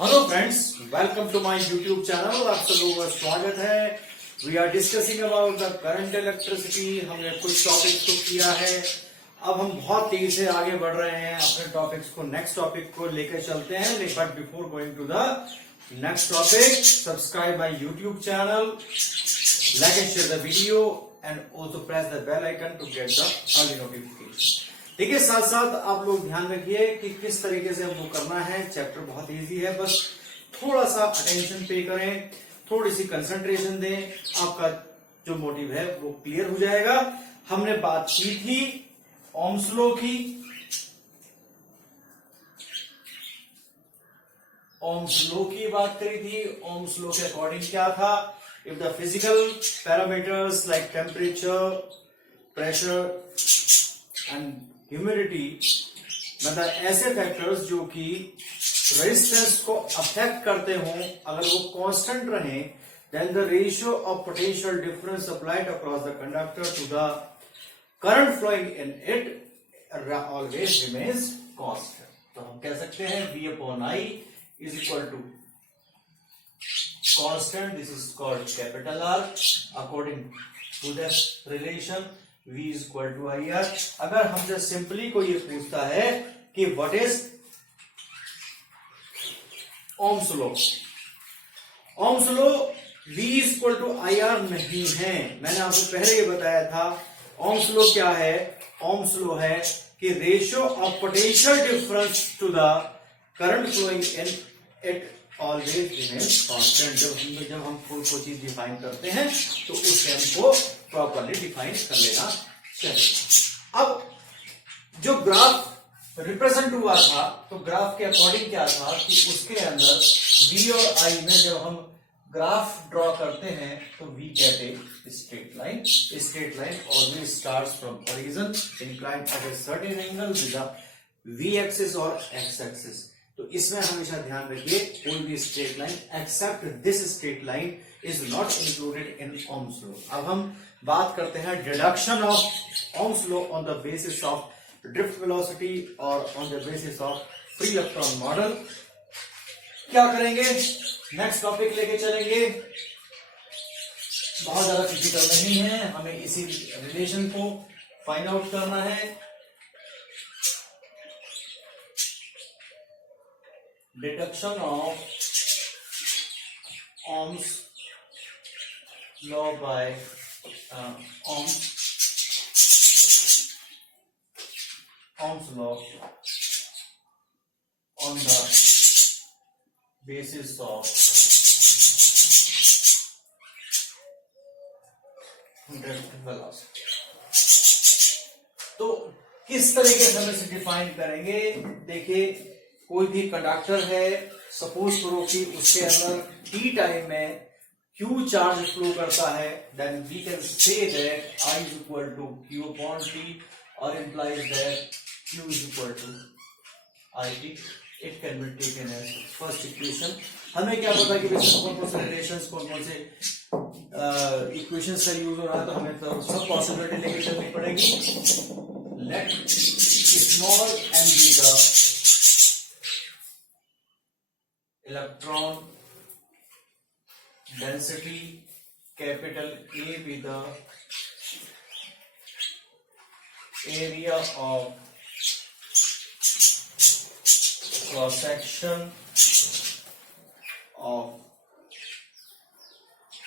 Hello friends, welcome to my YouTube channel. आप सब लोगों का स्वागत है। We are discussing about the current electricity. हमने कुछ टॉपिक्स को किया है, अब हम बहुत तेजी से आगे बढ़ रहे हैं अपने टॉपिक्स को, नेक्स्ट टॉपिक को लेकर चलते हैं। But before going to the next topic, subscribe my YouTube channel, like and share the video and also press the bell icon to get the early notification. देखिए, साथ साथ आप लोग ध्यान रखिए कि किस तरीके से हमको करना है। चैप्टर बहुत इजी है, बस थोड़ा सा अटेंशन पे करें, थोड़ी सी कंसंट्रेशन दें, आपका जो मोटिव है वो क्लियर हो जाएगा। हमने बात की थी ओम्स लॉ की। ओम्स लॉ की बात करी थी। ओम्स लॉ के अकॉर्डिंग क्या था? If the physical parameters like temperature, pressure and humidity, मतलब ऐसे फैक्टर्स जो कि रेजिस्टेंस को अफेक्ट करते हों, अगर वो कांस्टेंट रहें, then the ratio of potential difference applied across the conductor to the current flowing in it always remains constant. तो हम कह सकते हैं V upon I is equal to constant, this is called capital R according to the relation V is equal to IR। अगर हमसे सिंपली कोई ये पूछता है कि what is Ohm's law, Ohm's law V is equal to IR नहीं है। मैंने आपको पहले ये बताया था ओम्स लॉ क्या है। ओम्स लॉ है कि ratio of potential difference to the current flowing in it always remains constant. जब हम कोई चीज डिफाइन करते हैं तो उस टर्म को प्रॉपर्ली डिफाइन कर लेना चाहिए। अब जो ग्राफ रिप्रेजेंट हुआ था, तो ग्राफ के अकॉर्डिंग क्या था कि उसके अंदर V और I में जब हम ग्राफ ड्रॉ करते हैं तो V कहते straight line. Straight line always starts from origin, inclined at a certain angle with the V axis और X एक्सिस। तो इसमें हमेशा ध्यान रखिए, कोई भी straight line except this straight line is not included in Ohm's law. अब हम बात करते हैं deduction of Ohm's law on the basis of drift velocity और on the basis of free electron model. क्या करेंगे? नेक्स्ट टॉपिक लेके चलेंगे। बहुत ज्यादा फिजिकल नहीं है, हमें इसी रिलेशन को फाइंड आउट करना है। Deduction of Ohm's law by Ohm's law on the basis of drift velocity। तो किस तरीके से हम इसे डिफाइन करेंगे? देखिए, कोई भी कंडक्टर है, सपोज करो कि उसके अंदर t टाइम में q चार्ज फ्लो करता है, then we can say that I is equal to q upon t और implies that q is equal to IT। It can be taken as first equation। हमें क्या पता कि कौन से रिलेशंस, कौन से इक्वेशंस का यूज हो रहा है, तो हमें तो सब पॉसिबिलिटी लेके चलनी पड़ेगी। Let small m be the electron density, capital A be the area of cross section of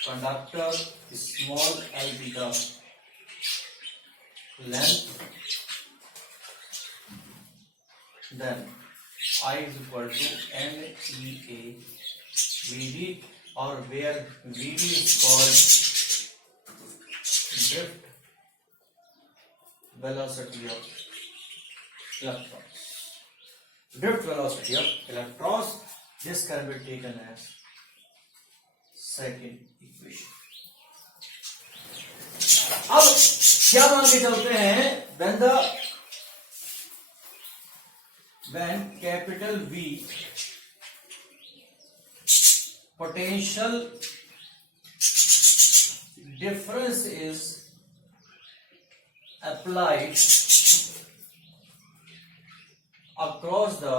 conductor, small l be the length, then I is equal to NEA VD, or where VD is called drift velocity of electrons. Drift velocity of electrons, this can be taken as second equation। अब क्या मान के चलते हैं? when capital V potential difference is applied across the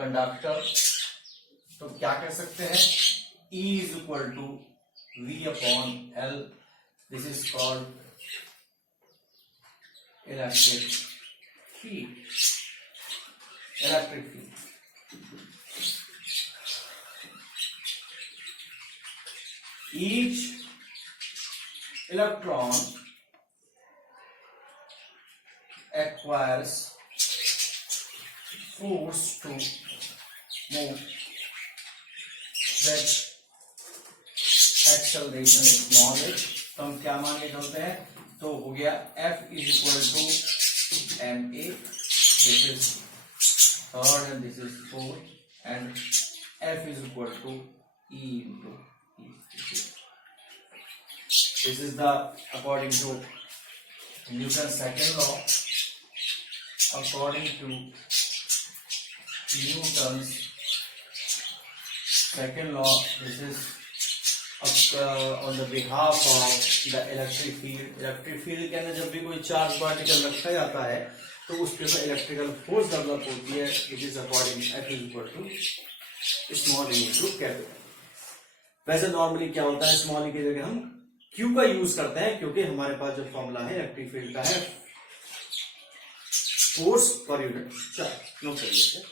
conductor, तो क्या कह सकते हैं, E is equal to V upon L, this is called electric field, electric field. Each electron acquires force to move with acceleration small h, तो हम क्या मान के चलते हैं, तो हो गया F is equal to ma, this is third and this is fourth, and F is equal to E into E. This is the according to Newton's second law. According to Newton's second law, this is on the behalf of the electric field. Electric field के अंदर जब भी कोई charge particle रखा जाता है तो उसके ऊपर इलेक्ट्रिकल फोर्स डेवलप होती है. It is according F is equal to small e into capital. वैसे नॉर्मली क्या होता है, स्मॉल ई की जगह हम Q का यूज करते हैं, क्योंकि हमारे पास जो फॉर्मूला है इलेक्ट्रिक फील्ड का है force per unit charge. No करिए.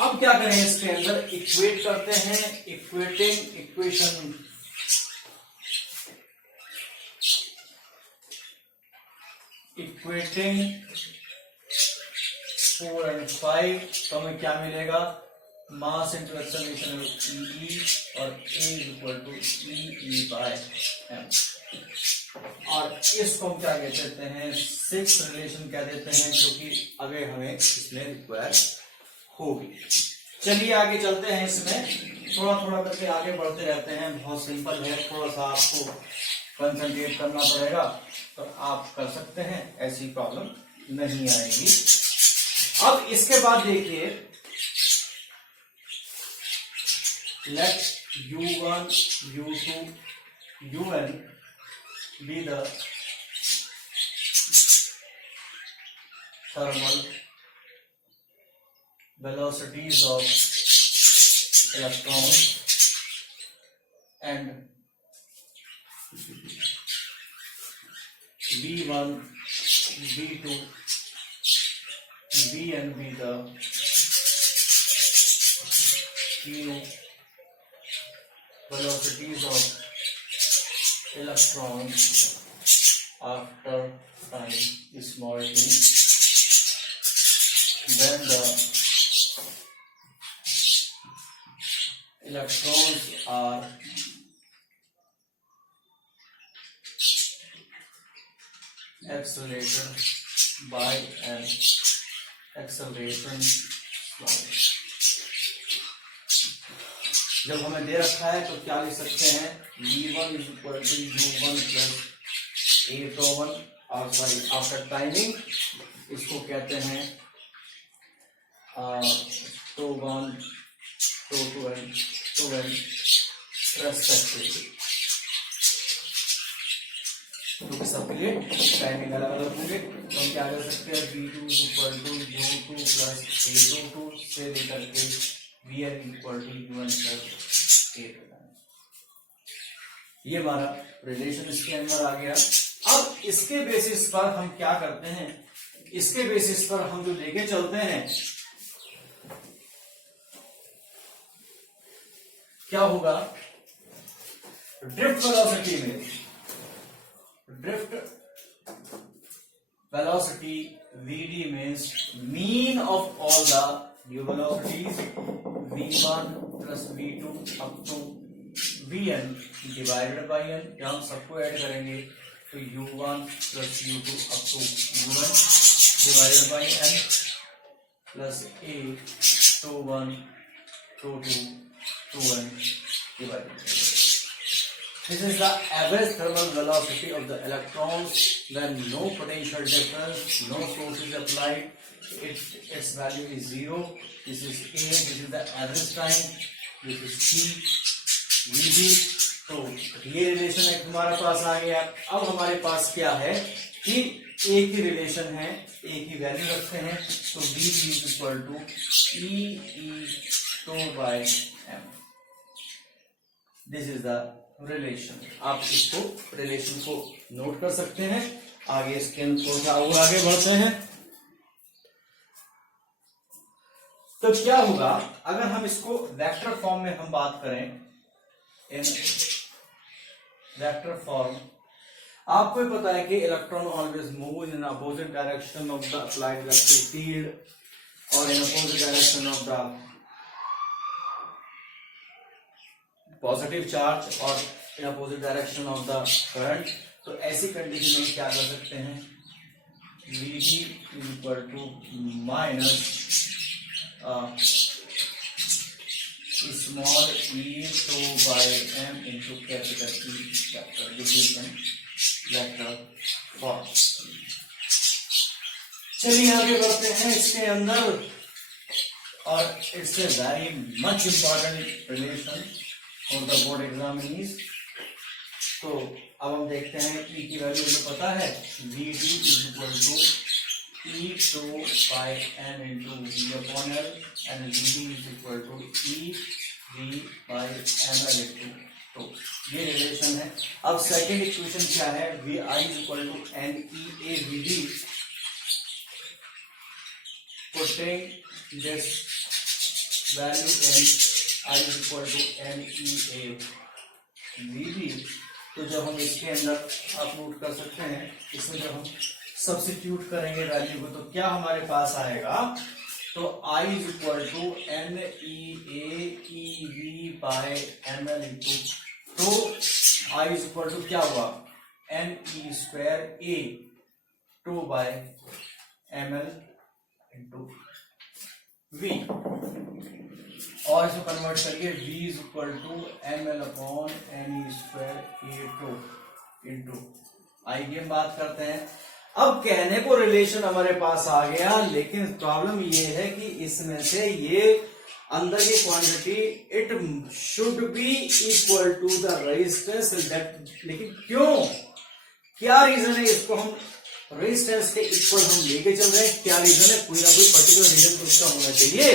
अब क्या करें, इसके अंदर इक्वेट करते हैं, इक्वेटिंग इक्वेशन इक्वेटिंग 4 and 5, तो हमें क्या मिलेगा, मास इंटू एक्सेलरेशन E और A is equal to E by m. और इसको हम क्या कह देते हैं, 6 रिलेशन कह देते हैं, क्योंकि अगर हमें इसमें रिक्वायर होगी. चलिए आगे चलते हैं, इसमें थोड़ा थोड़ा करके आगे बढ़ते रहते हैं. बहुत सिंपल है, थोड़ा सा आपको कंसंट्रेट करना पड़ेगा, तो आप कर सकते हैं, ऐसी प्रॉब्लम नहीं आएगी. अब इसके बाद देखिए, late U1, U2, UN be the thermal velocities of electrons and V1, V2, Vn be the new velocities of electrons after time small t. Then the electrons are accelerated by an acceleration line. जब हमें दे रखा है तो क्या लिख सकते हैं, V1 is equal to U1 plus A1, और सॉरी आफ्टर टाइमिंग इसको कहते हैं तो1 तो2 and 2n रेस्पेक्टिवली. क्योंकि सबके लिए टाइमिंग अलग अलग होंगे, तो हम क्या कर सकते हैं, V2 is equal to U2 plus A22 से लेकर के Vn equal to U1 plus A. ये हमारा रिलेशन इसके अंदर आ गया. अब इसके बेसिस पर हम क्या करते हैं, इसके बेसिस पर हम जो लेके चलते हैं, क्या होगा, ड्रिफ्ट वेलोसिटी में, drift velocity Vd means mean of all the new velocities V1 plus V2 up to Vn divided by n. जब हम सबको ऐड करेंगे तो U1 plus U2 up to U1 divided by n plus A to 1 to 2 to n divided by n. This is the average thermal velocity of the electrons when no potential difference, no force is applied. Its value is 0. This is A. This is the average time. This is T. Vd तो ये relation है हमारे पास आ गया। अब हमारे पास क्या है कि एक ही रिलेशन है, एक ही वैल्यू रखते हैं, तो d is equal to e tau by m. This is the relation. आप इसको रिलेशन को नोट कर सकते हैं। आगे इसके आगे बढ़ते हैं। तो क्या होगा अगर हम इसको वेक्टर फॉर्म में हम बात करें, इन वेक्टर फॉर्म। आपको पता है कि electron always move in opposite direction of the applied electric field और in opposite direction of the positive charge और in opposite direction of the current. तो ऐसी कंडीशन में क्या कर सकते हैं, V D is equal to minus small e to by m into capital E vector. This is vector form. चलिए आगे बढ़ते हैं इसके अंदर, और it's a very much important relation for the board examinees. तो अब हम देखते हैं E की वैल्यू हमें पता है, v D is equal to E to by m into v upon l and v d is equal to E v by ml into. तो ये रिलेशन है। अब सेकेंड इक्वेशन क्या है, v I is equal to n e a v d। Putting this value in I is equal to n e a v d। तो जब हम इसके अंदर आप नोट कर सकते हैं, इसमें जब हम सब्स्टिट्यूट करेंगे वैल्यू को, तो क्या हमारे पास आएगा, तो I is equal to n e a e v by ml into. तो I इज इक्वल टू क्या हुआ, n e square a 2 by ml into v। और इसको कन्वर्ट करिए, v is equal to ml upon n e square a 2 into. आइए हम बात करते हैं। अब कहने को रिलेशन हमारे पास आ गया, लेकिन प्रॉब्लम ये है कि इसमें से ये अंदर की quantity it should be equal to the resistance. लेकिन क्यों, क्या रीजन है इसको हम रेजिस्टेंस के इक्वल हम लेके चल रहे हैं, क्या रीजन है, कोई ना कोई पर्टिकुलर रीजन तो उसका होना चाहिए।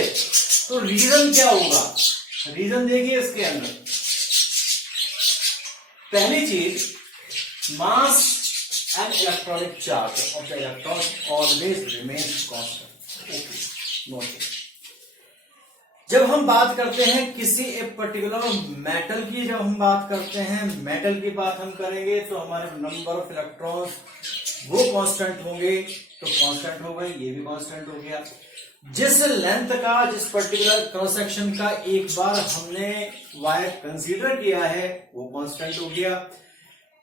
तो रीजन क्या होगा, रीजन देखिए इसके अंदर। पहली चीज, मास and electronic charge of the electron always remains constant. Okay, noted. जब हम बात करते हैं किसी एक पर्टिकुलर मेटल की, जब हम बात करते हैं मेटल की बात हम करेंगे, तो हमारे नंबर ऑफ इलेक्ट्रॉन्स वो कांस्टेंट होंगे। तो कांस्टेंट हो गए, ये भी कांस्टेंट हो गया। जिस लेंथ का, जिस पर्टिकुलर क्रॉस सेक्शन का एक बार हमने वायर कंसीडर किया है, वो कांस्टेंट हो गया।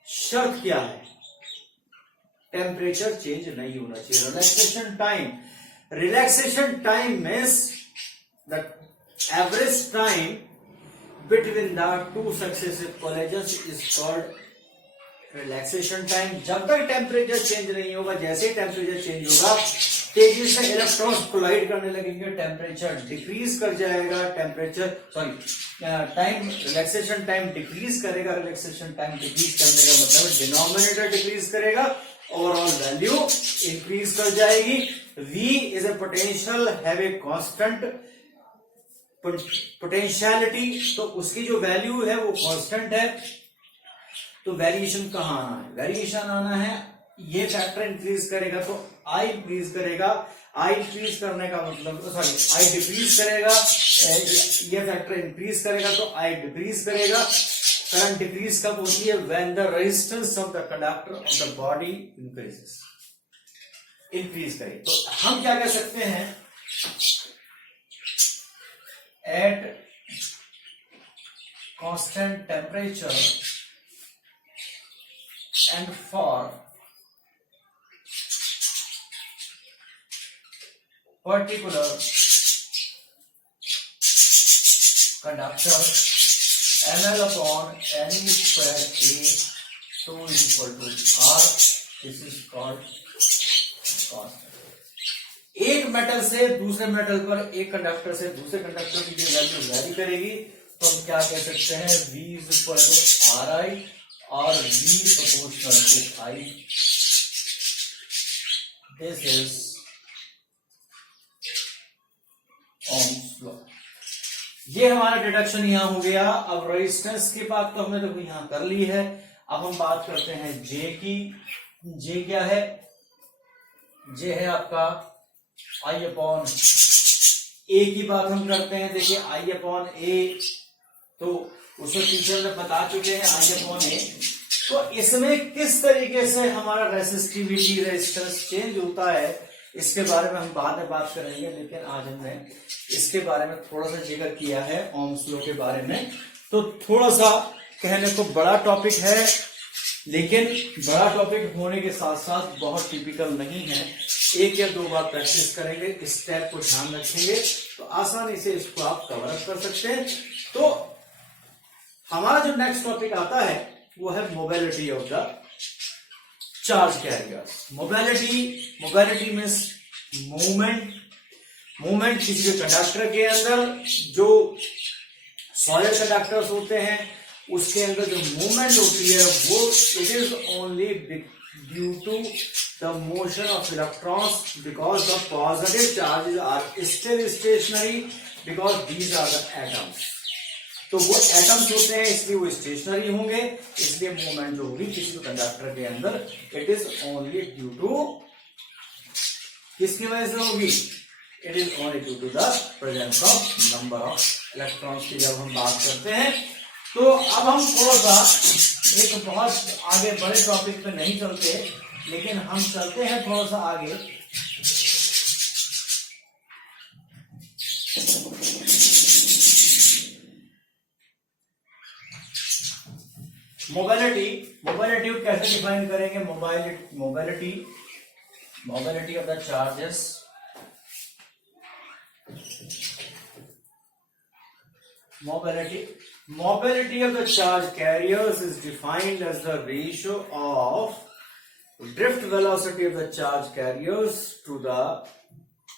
शर्त क्या है, टेम्परेचर चेंज नहीं होना चाहिए। Relaxation time means the average time between the two successive collisions is called relaxation time. जब तक टेम्परेचर चेंज नहीं होगा, जैसे ही टेम्परेचर चेंज होगा, तेजी से इलेक्ट्रॉन्स कोलाइड करने लगेंगे, टेम्परेचर डिक्रीज कर जाएगा। टाइम, रिलैक्सेशन टाइम डिक्रीज करेगा। रिलैक्सेशन टाइम डिक्रीज करने का मतलब डिनोमिनेटर डिक्रीज करेगा, ओवरऑल वैल्यू इंक्रीज कर जाएगी। V is a potential have a constant potentiality, तो उसकी जो वैल्यू है वो कांस्टेंट है। तो वेरिएशन कहां आना है, वेरिएशन आना है, ये फैक्टर इंक्रीज करेगा तो I इंक्रीज करेगा। I इंक्रीज करने का मतलब, सॉरी, I डिक्रीज करेगा, ये फैक्टर इंक्रीज करेगा तो I डिक्रीज करेगा। करंट डिक्रीज कब होती है, when the resistance of the conductor of the body increases, increase करे। तो हम क्या कह सकते हैं, at constant temperature and for particular conductor ml upon n square a 2 is equal to r. This is called constant. एक metal से दूसरे मेटल पर, एक कंडक्टर से दूसरे कंडक्टर की जो वैल्यू वेरी करेगी, तो हम क्या कह सकते हैं, V is equal to R I और V proportional to I। This is Ohm's law. ये हमारा डिडक्शन यहां हो गया। अब रेजिस्टेंस की बात तो हमने देखो यहां कर ली है। अब हम बात करते हैं जे की। जे क्या है, जे है आपका आई अपॉन ए की बात हम करते हैं। देखिए आई अपॉन ए तो उसमें टीचर ने बता चुके हैं आई अपॉन ए। तो इसमें किस तरीके से हमारा रेसिस्टिविटी रेजिस्टेंस चेंज होता है इसके बारे में हम बाद में बात करेंगे, लेकिन आज हमने इसके बारे में थोड़ा सा जिक्र किया है ओम्स लॉ के बारे में। तो थोड़ा सा कहने को बड़ा टॉपिक है, लेकिन बड़ा टॉपिक होने के साथ साथ बहुत टिपिकल नहीं है। एक या दो बार प्रैक्टिस करेंगे, इस स्टेप को ध्यान रखेंगे तो आसानी से इसको आप कवर अप कर सकते हैं। तो हमारा जो नेक्स्ट टॉपिक आता है वो है mobility of the charge carriers. Mobility means movement. Movement किसी भी कंडक्टर के अंदर, जो सॉलिड कंडक्टर्स होते हैं उसके अंदर जो मूवमेंट होती है वो it is only due to the motion of electrons because the positive charges are still stationary because these are the atoms. तो वो एटम्स होते हैं इसलिए वो स्टेशनरी होंगे, इसलिए मूवमेंट जो होगी किसी भी कंडक्टर के अंदर it is only due to, किसकी वजह से होगी, it is only due to the presence of number of electrons की जब हम बात करते हैं। तो अब हम थोड़ा सा एक बहुत आगे बड़े टॉपिक पे नहीं चलते, लेकिन हम चलते हैं थोड़ा सा आगे। मोबिलिटी को कैसे डिफाइन करेंगे, mobility of the charges. Mobility of the charge carriers is defined as the ratio of drift velocity of the charge carriers to the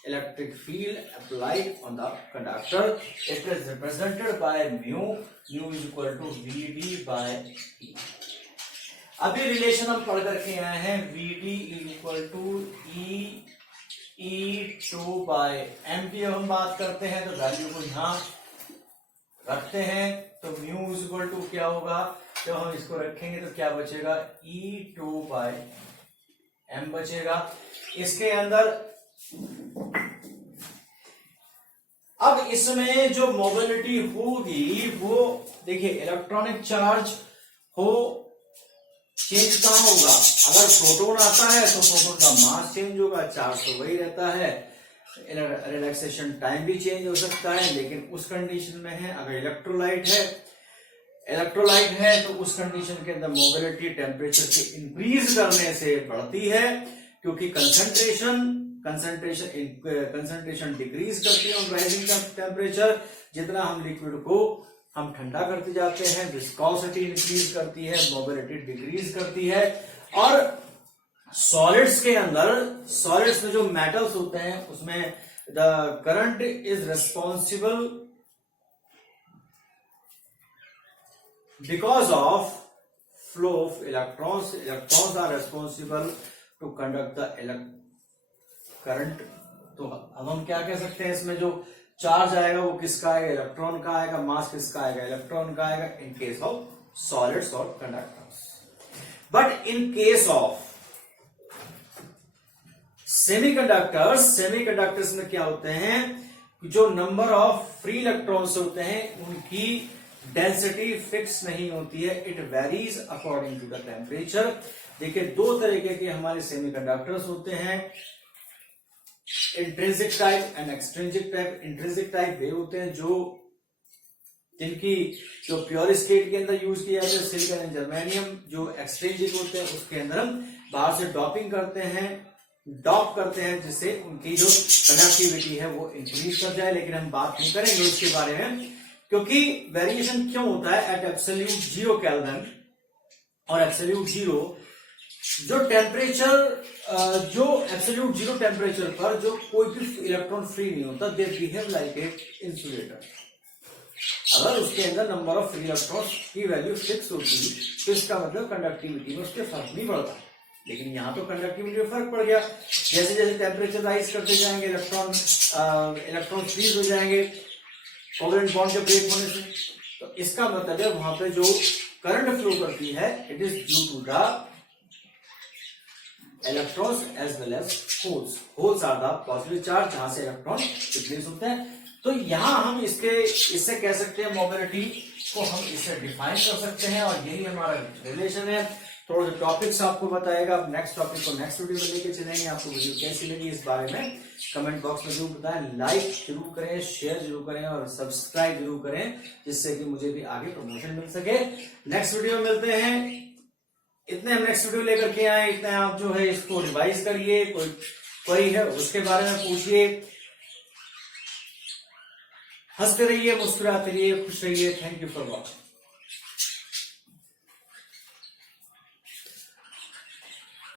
electric field applied on the conductor. It is represented by mu is equal to Vd by E. अभी relation हम पढ़ करके आए हैं, Vd is equal to E2 by M की हम बात करते हैं तो वैल्यू को यहां रखते हैं तो म्यू इज इक्वल टू क्या होगा, जब हम इसको रखेंगे तो क्या बचेगा, E2 by M बचेगा। इसके अंदर अब इसमें जो मोबिलिटी होगी वो देखिए इलेक्ट्रॉनिक चार्ज हो चेंज कहाँ होगा, अगर प्रोटॉन आता है तो प्रोटॉन का मास चेंज होगा, चार्ज तो वही रहता है, रिलैक्सेशन टाइम भी चेंज हो सकता है, लेकिन उस कंडीशन में है अगर इलेक्ट्रोलाइट है तो उस कंडीशन के अंदर मोबिलिटी टेम्परेचर के इंक्रीज करने से बढ़ती है, क्योंकि कंसंट्रेशन डिक्रीज करती है ऑन राइजिंग टेम्परेचर। जितना हम लिक्विड को हम ठंडा करते जाते हैं विस्कोसिटी इंक्रीज करती है, मोबिलिटी डिक्रीज करती है। और सॉलिड्स में जो मेटल्स होते हैं उसमें the current is responsible because of flow of electrons are responsible to conduct the current. तो अब हम क्या कह सकते हैं, इसमें जो चार्ज आएगा वो किसका आएगा, इलेक्ट्रॉन का आएगा, मास किसका आएगा, इलेक्ट्रॉन का आएगा इन केस ऑफ सॉलिड्स और conductors. But in case of semiconductors में क्या होते हैं, जो नंबर ऑफ फ्री इलेक्ट्रॉन्स होते हैं उनकी डेंसिटी फिक्स नहीं होती है, it varies according to the temperature. देखिए दो तरीके के हमारे सेमीकंडक्टर्स होते हैं, intrinsic type and extrinsic type. Intrinsic type वे होते हैं जिनकी जो प्योर स्टेट के अंदर यूज किया जाता है सिलिकॉन एंड जर्मेनियम। जो एक्सट्रिंसिक होते हैं उसके अंदर हम बाहर से डॉप करते हैं जिससे उनकी जो कंडक्टिविटी है वो इंक्रीज कर जाए, लेकिन हम बात नहीं करेंगे उसके बारे में, क्योंकि वेरिएशन क्यों होता है एट एब्सोल्यूट 0 केल्विन और एब्सोल्यूट 0 जो टेम्परेचर जो एब्सोल्यूट 0 टेम्परेचर पर जो कोई भी इलेक्ट्रॉन फ्री नहीं होता, they behave like a insulator. अगर उसके अंदर नंबर ऑफ फ्री इलेक्ट्रॉन्स की वैल्यू फिक्स होती तो इसका मतलब कंडक्टिविटी में उसके फर्क नहीं पड़ता, लेकिन यहाँ तो कंडक्टिविटी में फर्क पड़ गया। जैसे जैसे टेम्परेचर राइज करते जाएंगे इलेक्ट्रॉन फ्रीज हो जाएंगे कोवेलेंट बॉन्ड के ब्रेक होने से। तो इसका मतलब है वहां पे जो करंट फ्लो करती है it is due to the electrons as well as holes. Holes are the positive charge जहां से इलेक्ट्रॉन रिप्लेस होते हैं। तो यहां हम इससे कह सकते हैं मोबिलिटी को हम इससे डिफाइन कर सकते हैं और यही हमारा रिलेशन है। थोड़ा सा टॉपिक्स आपको बताएगा, नेक्स्ट टॉपिक को नेक्स्ट वीडियो में लेके चलेंगे। आपको वीडियो कैसी लगी इस बारे में कमेंट बॉक्स में जरूर बताएं, लाइक जरूर करें, शेयर जरूर करें और सब्सक्राइब जरूर करें, जिससे कि मुझे भी आगे प्रमोशन मिल सके। नेक्स्ट वीडियो में मिलते हैं। इतने हम नेक्स्ट वीडियो लेकर के आए, इतने आप जो है इसको रिवाइज करिए, कोई है उसके बारे में पूछिए, हंसते रहिए, मुस्कुराते रहिए, खुश रहिए। Thank you for watching.